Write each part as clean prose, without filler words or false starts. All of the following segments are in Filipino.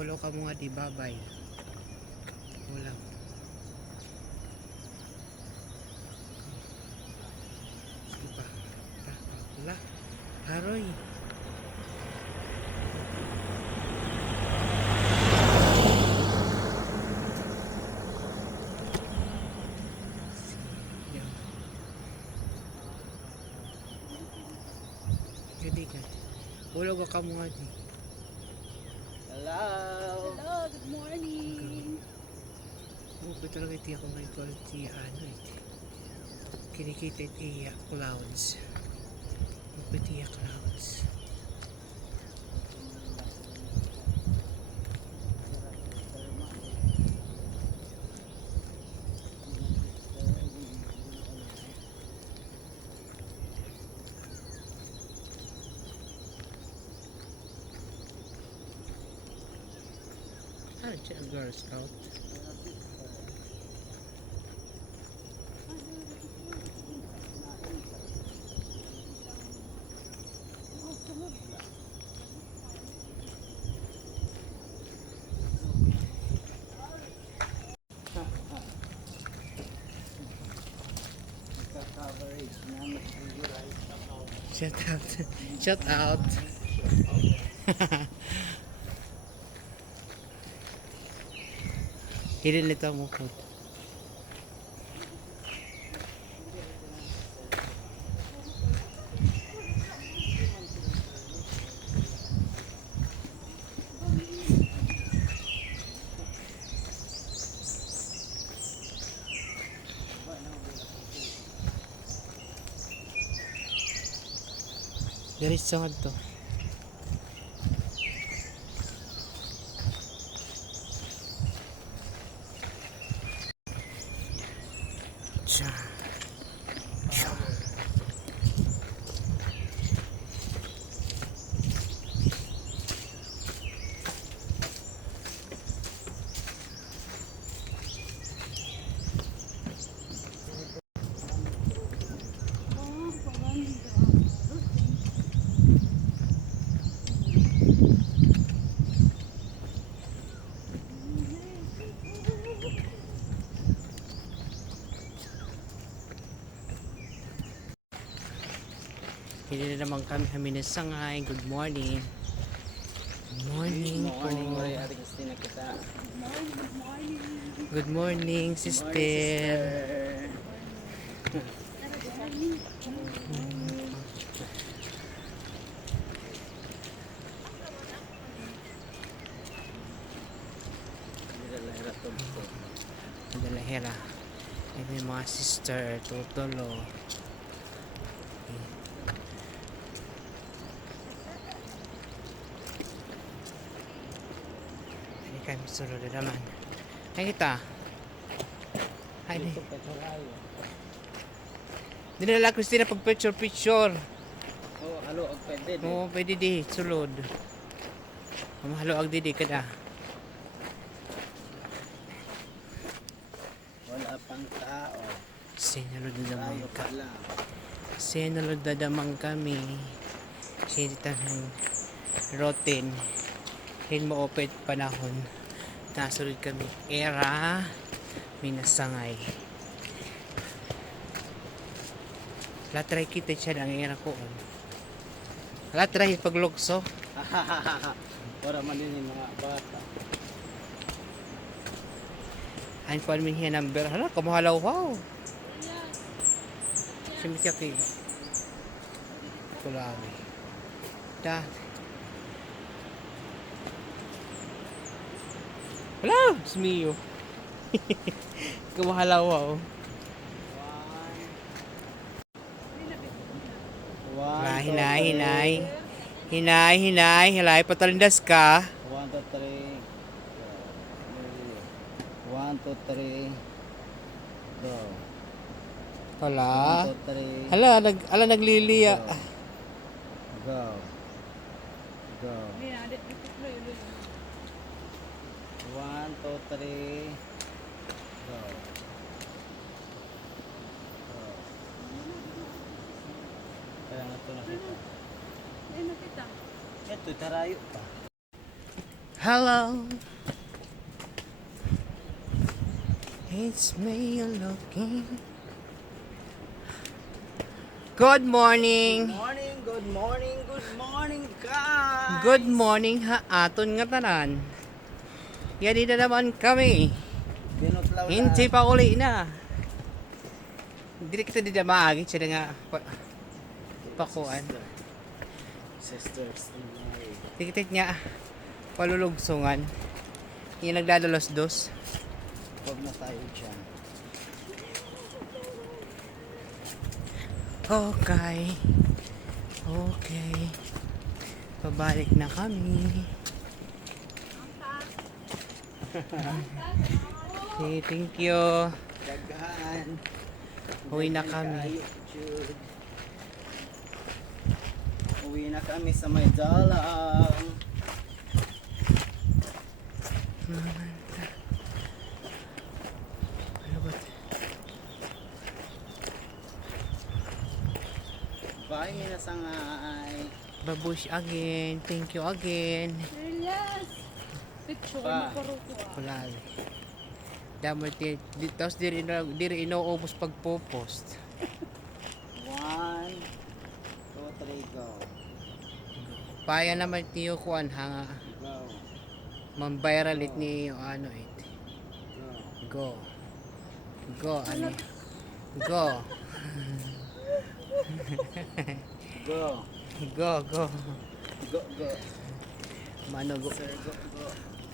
Follow ka mo nga di babay. Wala. Sige pa. Wala. Haroy. Jadi kan. Follow ka mo nga di. Hello. Hello, good morning. Betul talaga iti ako ngayon ko si ano kinikita iti clouds. Iti clouds. Ah, a Girl Scout. Shout out. Shout out. Hidden nito mo po. Diretso nga to. Cha. Cha. Hindi na naman kami na sangay. Good morning. Good morning po. Good morning, sister. Dalahera. Ito yung mga sister. Tutulo. Kami sunod na naman. Ay kita. Ay di. Dinala Christina pag picture. Oh, halo ag pwede. Oo, pwede di. Sulod. Mahalo ag di kada. Wala pang tao. Sinalod na naman Tayo ka. pala. Sinalod na naman kami. Sinita ng rotin. Hin mo opet panahon. Nasulod kami. Era. Minasangay. Latry kita siya ng era ko. Latry paglukso. Para man yun yung mga bata. Ang kuan min hiya number. Hala, kamuhalaw wow. Siya kay kulami. Da. Wala, smiyo. Kamuhalaw wow. Hinay. Hilay, patalindas ka. 1, 2, 3. 1, 2, 3. Go. Hala. 1, 2, 3. Hala, nagliliya. Go. Go. 1, 2, 3. Go. Go. Kaya nga ito nakita. Ay, nakita. Ito, tarayo pa. Hello. It's me you're looking. Good morning. Good morning, guys! Good morning ha aton nga tanan. Ya di na naman kami. Binutlaw Hindi pa uli na. Hindi kita di na maagi siya nga pakuan. Sisters in Mary. Tikitit niya palulugsungan. Yung nagdadalos-dos. Huwag na tayo dyan. Okay. Okay. Pabalik na kami. Okay, thank you. Daghan. Uwi na kami. Kayo, Jude. Uwi na kami sa may dalang. Ano ba? Bye, minasangay. Babush again. Thank you again. Relax. Picture Pa. mo paro ko. Wala. Damay tapos diri inuubos pagpo-post. 1, 2, 3, go. Paya naman niyo kuan hanga. Go. Man-viral it ni ano it. Go. Go. Go ano? Go. Go. Go, go. Go, go. Manugo. Sir, go, go.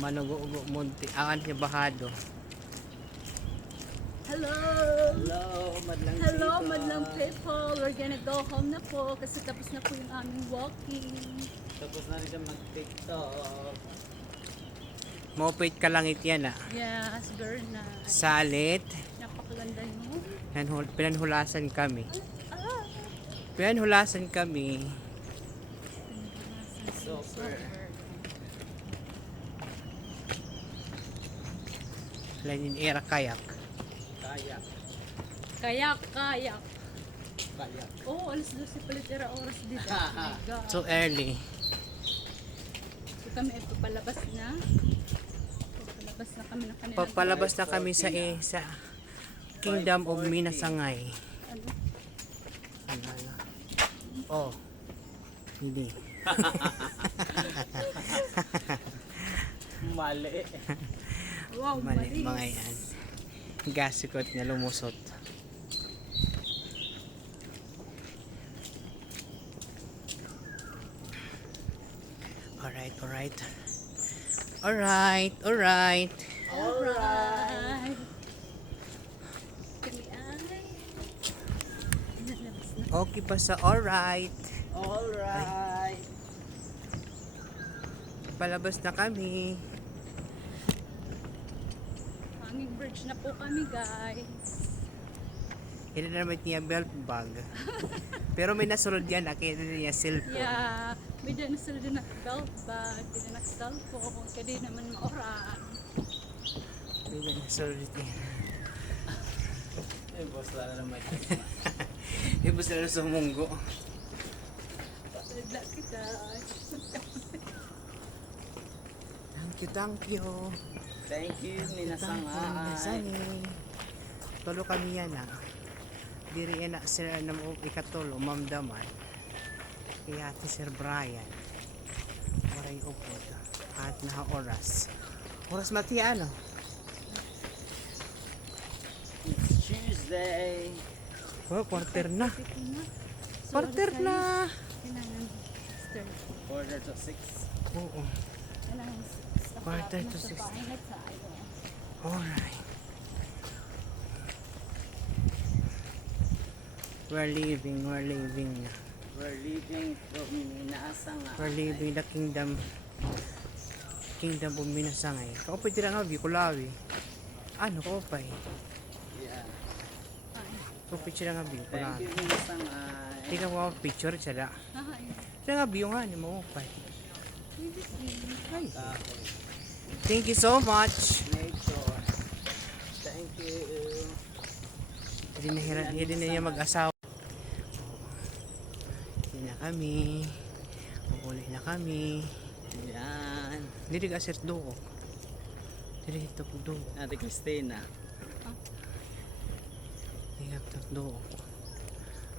Manugo munti. Ang niya bahado. Hello. Hello, madlang Hello, tita. madlang people. We're gonna go home na po kasi tapos na po yung aming walking. Tapos na rin siya mag-tiktok. Moped ka lang it yan ah. Yes, very nice. Salit. Napakaganda mo. Pinanhulasan kami. Ah. Pinanhulasan kami. Super. Lanin era kayak. Kayak. Kayak, kayak. Kayak. Oh, alas 12 pala tira oras dito. Oh my God. So early. So kami ay papalabas na. Papalabas na kami ng kanilang Papalabas na kami sa Kingdom of Minasangay. ano? Ano? Oh. Hindi. Mali. Wow, Mali malis. mga yan. Gasikot na lumusot. Alright, alright. Alright, alright. Alright. Kami ay nalabas na. Okay pa sa alright. Alright. Palabas na kami. Hanging bridge na po kami, guys. Hindi na naman niya belt bag. Pero may nasulod yan. Kaya niya cellphone. Yeah, may dyan sila din na belt bag, din na cellphone, kaya di naman maoran. May nasulod yan. Eh, boss, lalo na may Ibus na sa munggo. Patagla kita. Thank you, thank you. Thank you, minasangay. Minasangay. Tulo kami yan ah. Diri yan na sila na ikatulo, Ma'am Daman. Kaya ati Sir Brian. Maray upod. At naha oras. Oras mati ano? It's Tuesday. Oh, quarter na. Ito na. So, Quarter alas na. Kailangan start. Quarter to 6. Oo. Kailangan Quarter to 6. bahay na tayo. Alright. We're leaving na. We're leaving from Minasangay. We're leaving the kingdom of Minasangay. Kaupay tira nga, Bicolawi. Ano, kaupay? Yeah. Kaupay tira nga, Thank Bicolawi. you, minasangay. Hindi ka mga picture siya da. Ay, Tira nga, Bio nga, ni mo upay. pwede din. Ay. Kahoy. Thank you so much. Nature. Thank you. Hindi na niya mag-asawa. Hindi na kami. Uli na kami. Yan. Dili ka sir duo. Dili ito duo. Ate Christina. Dili ito duo.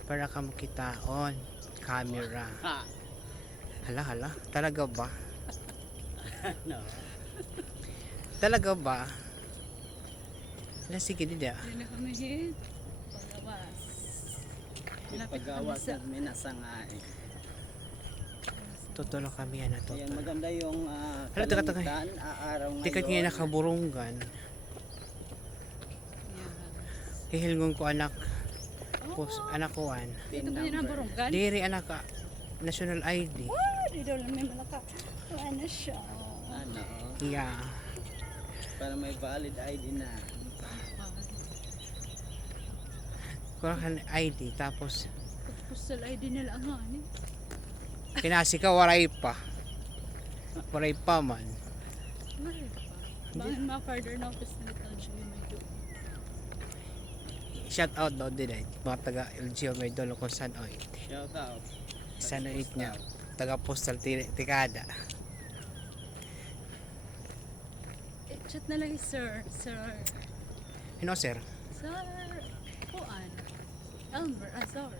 Para ka makitaon. Camera. Ha. Hala. Talaga ba? No. Talaga ba? Hala, sige dili ah. Hindi na kami hit. Pagawas. Lapit Paggawa kami sa... sa minasangay. Tutulong kami yan na to. Ayan, maganda yung Hala, teka. kalangitan, araw ngayon. Tikat nga nakaburunggan. Hihilngon ko anak. Anak ko an. Ito ba yun ang barunggan? Diri anak ka. National ID. Di daw lang may malaka. Ano siya? Ano? Yeah. Para may valid ID na. Kurang ka ID tapos Postal ID nila ang hani. pinasi ka waray pa. Waray pa man. Mari pa. Bakit mga further na office na ito siya may do. Shout out daw din eh. Mga taga LGO may dolo kung saan oy. Shout out. Saan oy niya. Taga postal tikada. Chat na lang sir. Sir. Ano sir? Sir. Kuan. Elmer. Azora.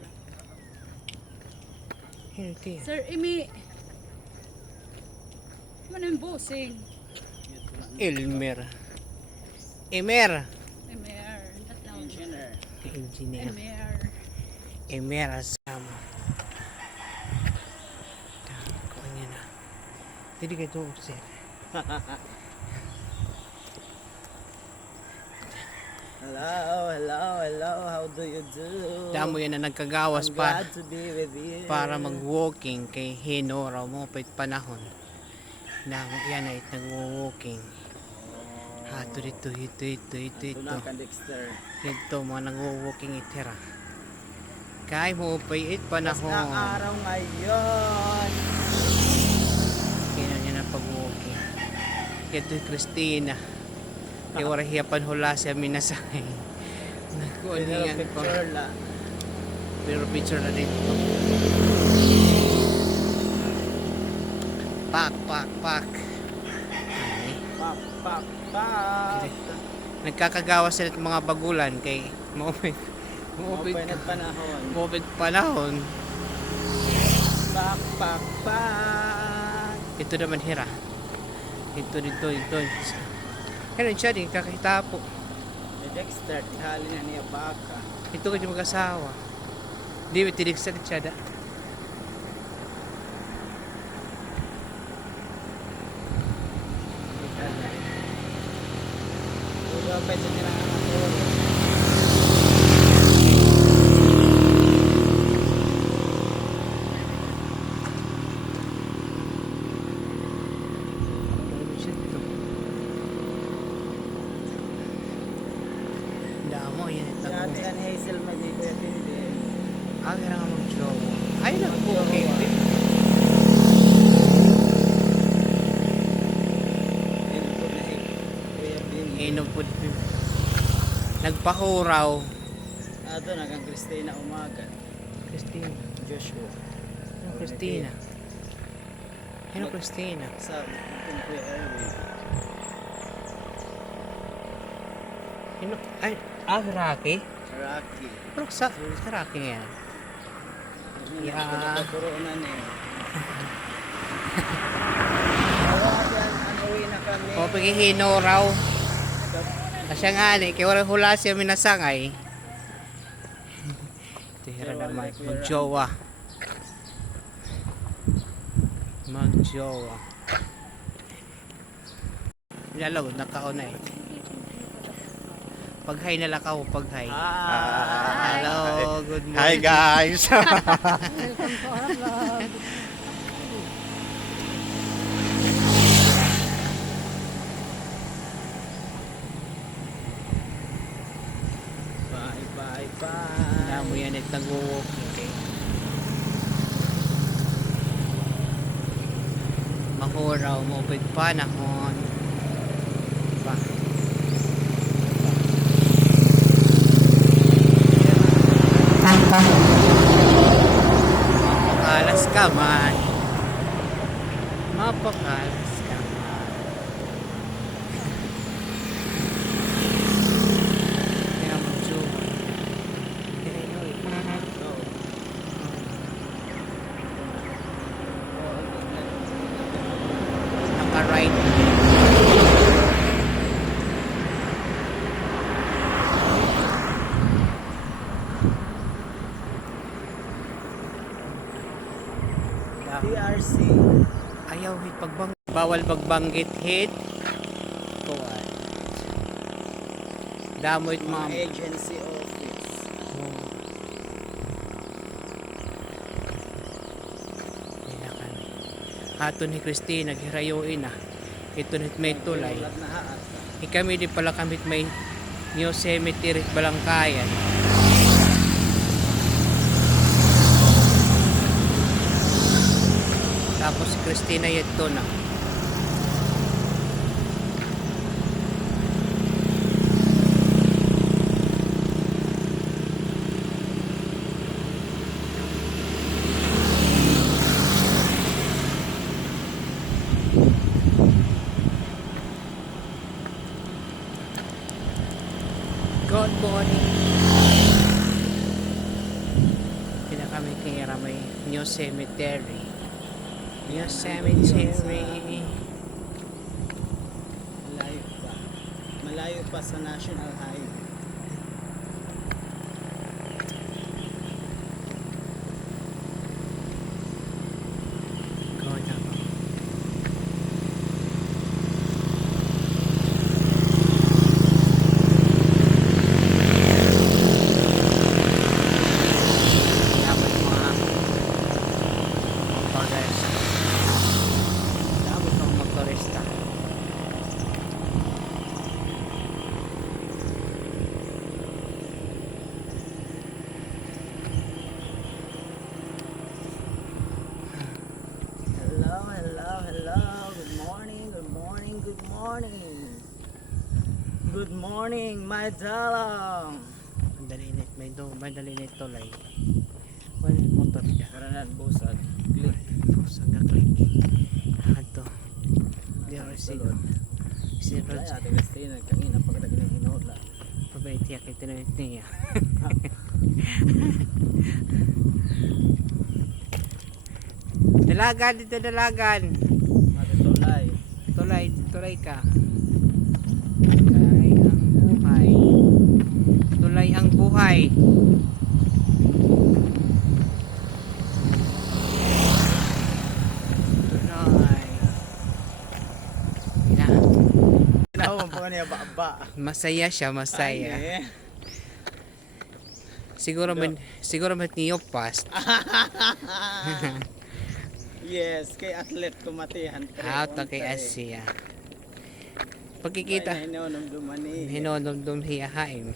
Hindi. Sir Imi. Manang bossing. Elmer. Emer. Emer. Tatlaw. Engineer. Engineer. Emer. Emer asama. Kung niya na. Hindi ka ito sir. Hello. How do you do? Damo yan na nagkagawas I'm pa. glad to be with you. Para mag-walking kay Hino raw mo pait panahon na yan ay nag-walking hato dito Tunakan Dexter. dito mga nag-walking itira kay mo pait Mas panahon na araw ngayon. kaya niya na pag-walking ito Christina kay wala hiyapan hula siya minasay nagkuuningan ko Picture la. pero picture na dito pak ay Pak. nagkakagawa sila ng mga bagulan kay maupit Open at panahon. panahon Pak. ito naman hira ito kaya siya din kakita po Si Dexter, tihali na niya baka. ito ka yung mag-asawa di ba tinig sa siya da Uga pa ito nila ang matulog. damo yan Si Ate Ann Hazel Madigo at hindi. aga nga mag-jowa ay nagpo okay Inupo na Kuya Bin. inom po nagpahuraw Ato na kang Christina Umaga. Christina Joshua. Christina Christina Sa kung Kuya Erwin. ay Rocky Rocky. pero sa Rocky nga yan Yeah. Corona na eh. Ayan, uwi na kami. o pagihino raw kasi nga ni kay wala hula siya minasangay tihira naman magjowa lalo nakaon na eh paghay na lakaw paghay hello good morning Hi guys. Bye. damo yan at nag-walking kay mahuraw mo pag panahon pa alas ka man Mapakalas ka. Kaya mag-joke. Naka-right. TRC. Ayaw hit pagbang bawal magbanggit hit. Kuan. Damoy Mga ma'am. agency office. Ato ni Christine naghirayoin na. Ito nit may tulay. Ulat na haat. Kami di pala kamit may New Cemetery Balangkayan. Tapos si Christina ito na. Good morning. Kina kami kaya may New Cemetery. New Cemetery. Malayo pa. Malayo pa sa National Highway. Good ako. Dapat mga motorista. Dapat mga motorista. Hello, hello, hello. Good morning, good morning, good morning. Good morning, my darling. Madali nit tulay. Wala motor ka. Para na busad. Click. Pusang click. Ato. Di ako Sulod. si Kaya Roger. ate Christina, kanina pagdating ng hinola. Pabait tiyak ito na niya. Dalagan dito dalagan. Mati tulay. Tulay ka. Tulay ang buhay. Tulay ang buhay. Tulay. Na. Tinawag po niya ba? Masaya siya, masaya. Ay, Siguro man niyo past. yes, kay atlet kumatihan. Out na kay Asia. Pagkikita, hinonong hiyahain.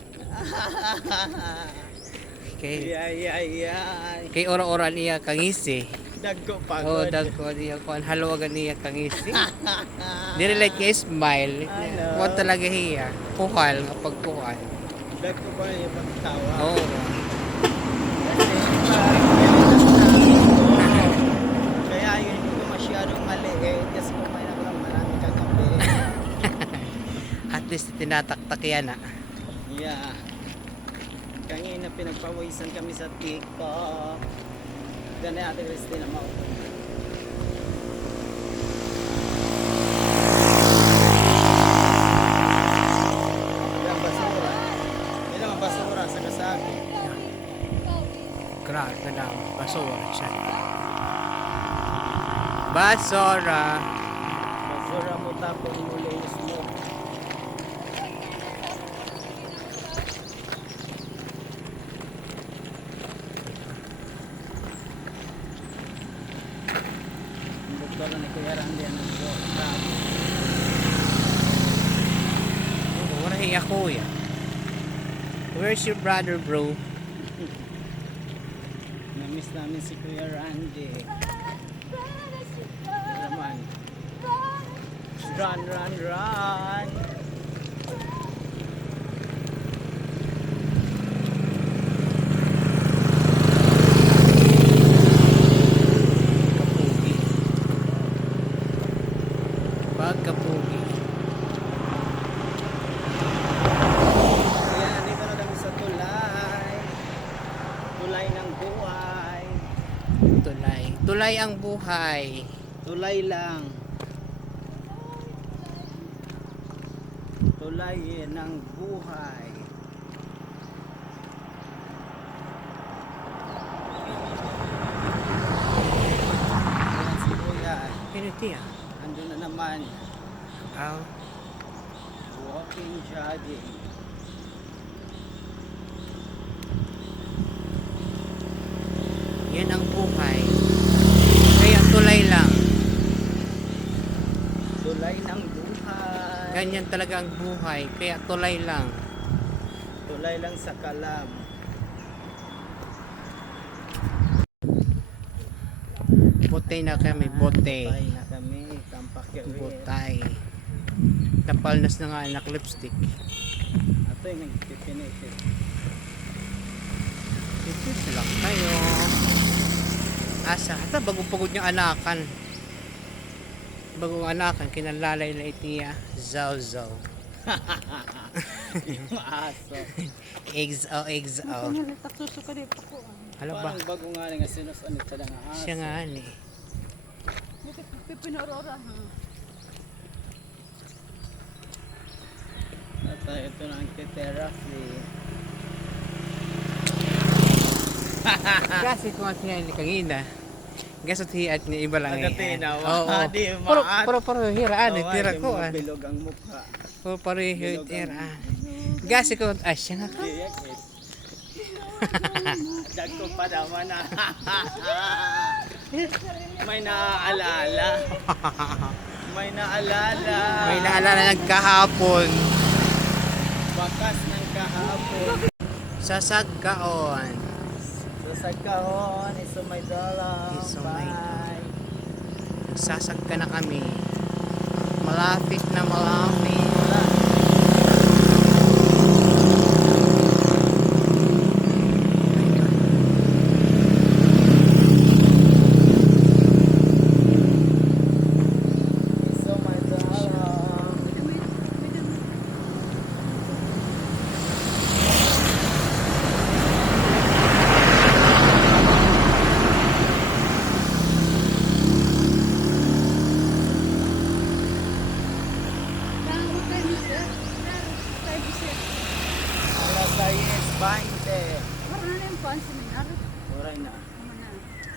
Kay ora-ora niya kangisi. Dagko Oh, pagod. dagko niya kon halawagan niya kangisi. Nirelate kay smile. Ano? What talaga hiya. Puhal nga pagpuhal. Dagko pa niya pagtawa. Oh. Kaya yun hindi ko masyadong maliit. Kasi kumain ako ng maraming kagabi. At least tinataktak yan ah. Yeah. Kanina pinagpawisan kami sa TikTok. Ganda ate Christina mo. Ilang basura. Ilang basura sa kasagi. Grabe na basura siya. Basura. Basura mo tapos mulis mo. Ang doktor ni Kuya Randy ang nagpo. Wala hiya kuya. Where's your brother, bro? Na-miss namin si Kuya Randy. Naman. Run, run, run! Kapugi. buhay. Tulay. Tulay ang buhay. Tulay lang. Tulay ng buhay. Ayan si Kuya. Pinuti ah. Andun na naman. Ah, Walking, jogging. yan ang buhay. Kaya tulay lang. Tulay ng buhay. Ganyan talaga ang buhay. Kaya tulay lang. Tulay lang sa kalam. Botay na kami. Botay. Botay na kami. Tampakirin. Botay. Napalnas na nga anak lipstick. Ito yung nagpipinitit. Ipit lang tayo. Asa, hata bagong pagod niyang anakan. Bagong anakan, kinalalay na itiya. Zaw zaw. Yung aso. XO. Nalitak susuka din pa ko. Hala ba? Parang bago nga nga sinusunod ka lang ang aso. Siya nga ni. Pipinarora ha. At ito na ang therapy. Kasi kung at niya ni kangina. Gasot hiat niya iba lang Nagatina, Oo. di Pero maat. hiraan, Oo, tira di ko. mga bilog ang mukha. Pero hiraan. Gasi ko, siya nga ka. Tiyak eh. Dagko pa naman na. May naaalala. May naalala. May naalala ng kahapon. Bakas ng kahapon. Sa Sagkaon. Sa Sagkaon, isumay dalang. Isumay Bye. Nagsasagka na kami. Malapit na malapit. Isumay dalang. Alas 6:20. Oray na.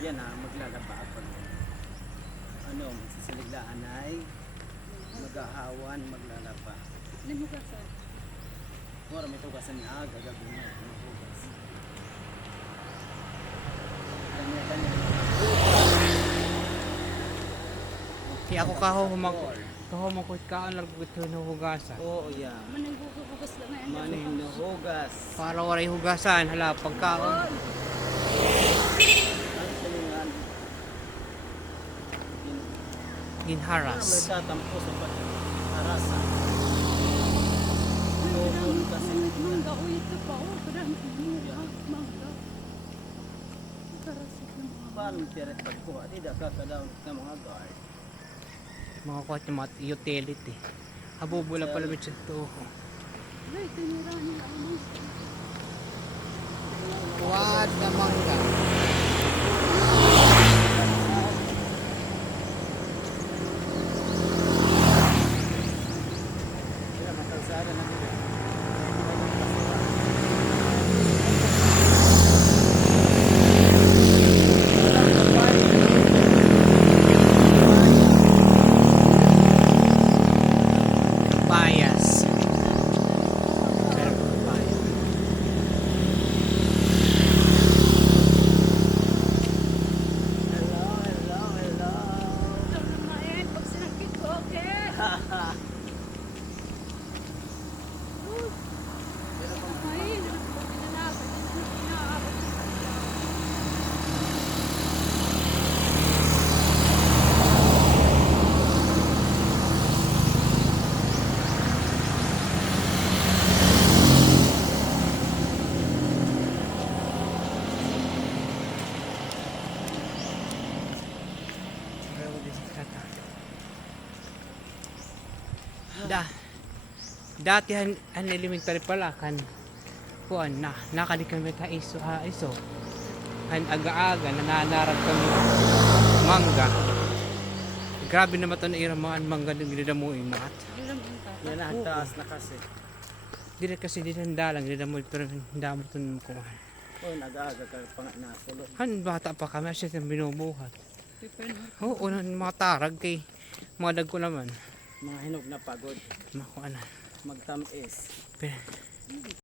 Yan na, maglalaba ako. Ano, magsisaliglaan ay mag-aawan, maglalaba. Mura may tugasan niya, gagabi mo. Hugas. Kanya-kanya. Di ako kahumangkot ka ang lagot ko ng hugasan. Oo, yan. Manin na hugas. Para waray hugasan, hala, pagkaon. Ang salingan. May Ginharas. tatampo sa arasa. Tuhon kasi. Paano tiret pagkuha? Di da kakadawin ng mga guard. Mga kuhat yung mga utility. Habubula pala mit sa tuho. Kuhat na mangga. Kaya matalsada na nila. Bias. Pero bias. Hello, hello, hello. Dati an elementary pala kan kuan na nakadi kami ta iso aga-aga nananarag kami mangga. Grabe naman ito na iramaan mangga ng ginadamuin mat. Ilang unta. Yan ang taas na kasi. Dili kasi dinandalang ginadamuin pero damo ito ng kumahan. Oh, nag-aaga ka pa nga nasulod. Han bata pa kami siya yung binubuhat. Prepare na. Oo, mga tarag kay mga dag ko naman. Mga hinog na pagod. Makuha na. Magtamis. Pero,